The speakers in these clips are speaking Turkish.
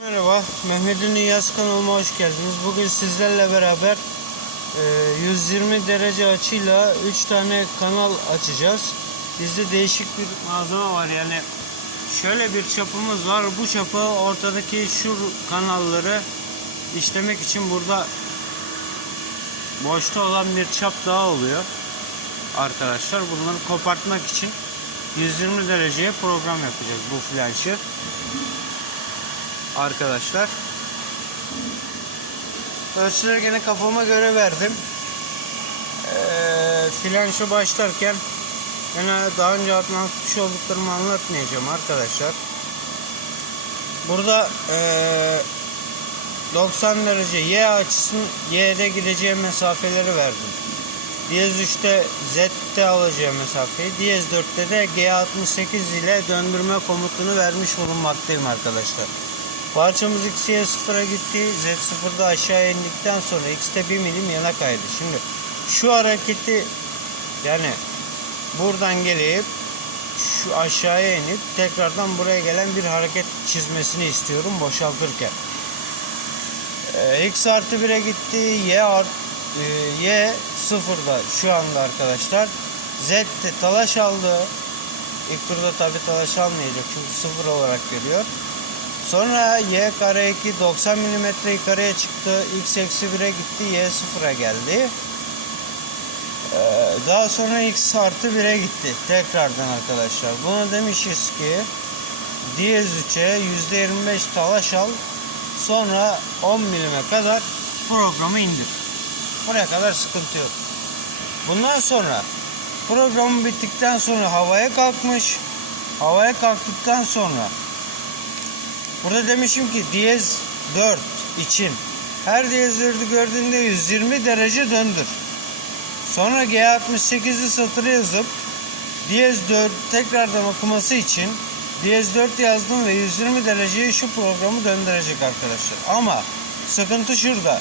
Merhaba, Mehmet'in Dünyası kanalıma hoş geldiniz. Bugün sizlerle beraber e, 120 derece açıyla 3 tane kanal açacağız. Bizde değişik bir malzeme var yani şöyle bir çapımız var. Bu çapı ortadaki şu kanalları işlemek için burada boşta olan bir çap daha oluyor. Arkadaşlar bunları kopartmak için 120 dereceye program yapacağız bu flanşı arkadaşlar. Ölçüleri gene kafama göre verdim. Ee, flanşı başlarken yine daha önce anlatmış olduklarımı anlatmayacağım arkadaşlar. Burada ee, 90 derece Y açısının Y'de gideceği mesafeleri verdim. Diyez 3'te Z'de alacağı mesafeyi, Diyez 4'te de G68 ile döndürme komutunu vermiş bulunmaktayım arkadaşlar. Parçamız X'ye 0'a gitti. Z0'da aşağı indikten sonra X'te 1 milim yana kaydı. Şimdi şu hareketi yani buradan gelip şu aşağıya inip tekrardan buraya gelen bir hareket çizmesini istiyorum boşaltırken. Ee, X artı 1'e gitti. Y art, e, Y 0'da şu anda arkadaşlar. Z de talaş aldı. İlk turda tabi talaş almayacak çünkü 0 olarak görüyor. Sonra y kare 2 90 mm yukarıya çıktı. X eksi 1'e gitti. Y 0'a geldi. Ee, daha sonra x artı 1'e gitti. Tekrardan arkadaşlar. Bunu demişiz ki diyez 3'e %25 talaş al. Sonra 10 milime kadar programı indir. Buraya kadar sıkıntı yok. Bundan sonra programı bittikten sonra havaya kalkmış. Havaya kalktıktan sonra Burada demişim ki diyez 4 için her diyez 4'ü gördüğünde 120 derece döndür. Sonra G68'i satırı yazıp diyez 4 tekrardan okuması için diyez 4 yazdım ve 120 dereceye şu programı döndürecek arkadaşlar. Ama sıkıntı şurada.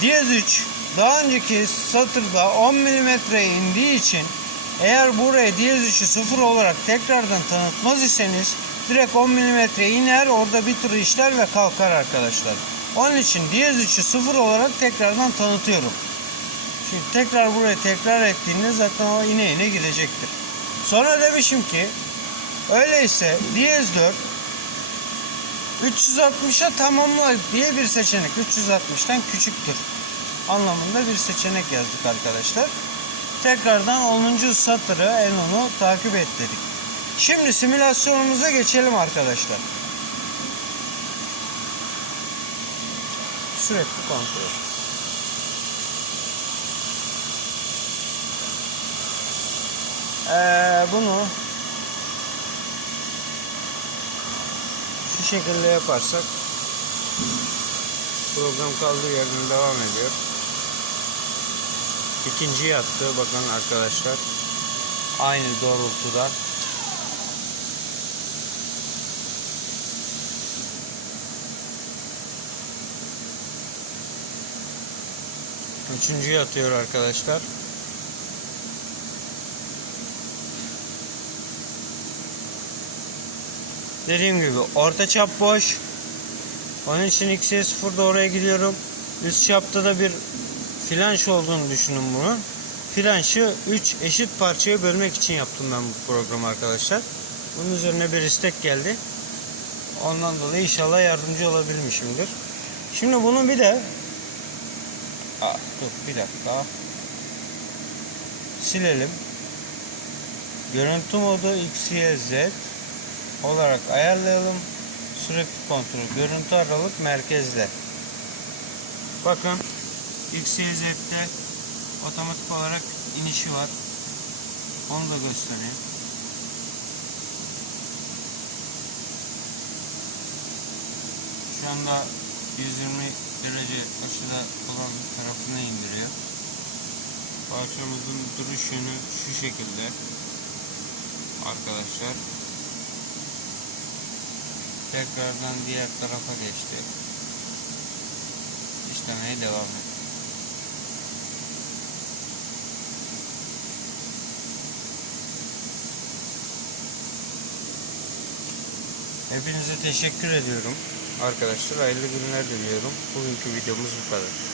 Diyez 3 daha önceki satırda 10 milimetreye indiği için eğer buraya diyez 3'ü 0 olarak tekrardan tanıtmaz iseniz direkt 10 mm iner orada bir tur işler ve kalkar arkadaşlar. Onun için diyez 3'ü 0 olarak tekrardan tanıtıyorum. Şimdi tekrar buraya tekrar ettiğinde zaten o ine ine gidecektir. Sonra demişim ki öyleyse diyez 4 360'a tamamla diye bir seçenek 360'tan küçüktür anlamında bir seçenek yazdık arkadaşlar. Tekrardan 10. satırı en onu takip et dedik. Şimdi simülasyonumuza geçelim arkadaşlar. Sürekli kontrol. Ee, bunu şu şekilde yaparsak program kaldığı yerden devam ediyor. İkinci yattı bakın arkadaşlar. Aynı doğrultuda. Üçüncüyü atıyor arkadaşlar. Dediğim gibi orta çap boş. Onun için X'ye sıfırda oraya gidiyorum. Üst çapta da bir flanş olduğunu düşünün bunu. Flanşı 3 eşit parçaya bölmek için yaptım ben bu programı arkadaşlar. Bunun üzerine bir istek geldi. Ondan dolayı inşallah yardımcı olabilmişimdir. Şimdi bunu bir de Aa, dur bir dakika. Silelim. Görüntü modu X, Y, Z olarak ayarlayalım. Sürekli kontrol. Görüntü aralık merkezde. Bakın X, Y, Z'de otomatik olarak inişi var. Onu da göstereyim. Şu anda 120 derece aşıda olan tarafına indiriyor. Parçamızın duruş yönü şu şekilde. Arkadaşlar. Tekrardan diğer tarafa geçti. İşlemeye devam etti. Hepinize teşekkür ediyorum Arkadaşlar hayırlı günler diliyorum. Bugünkü videomuz bu kadar.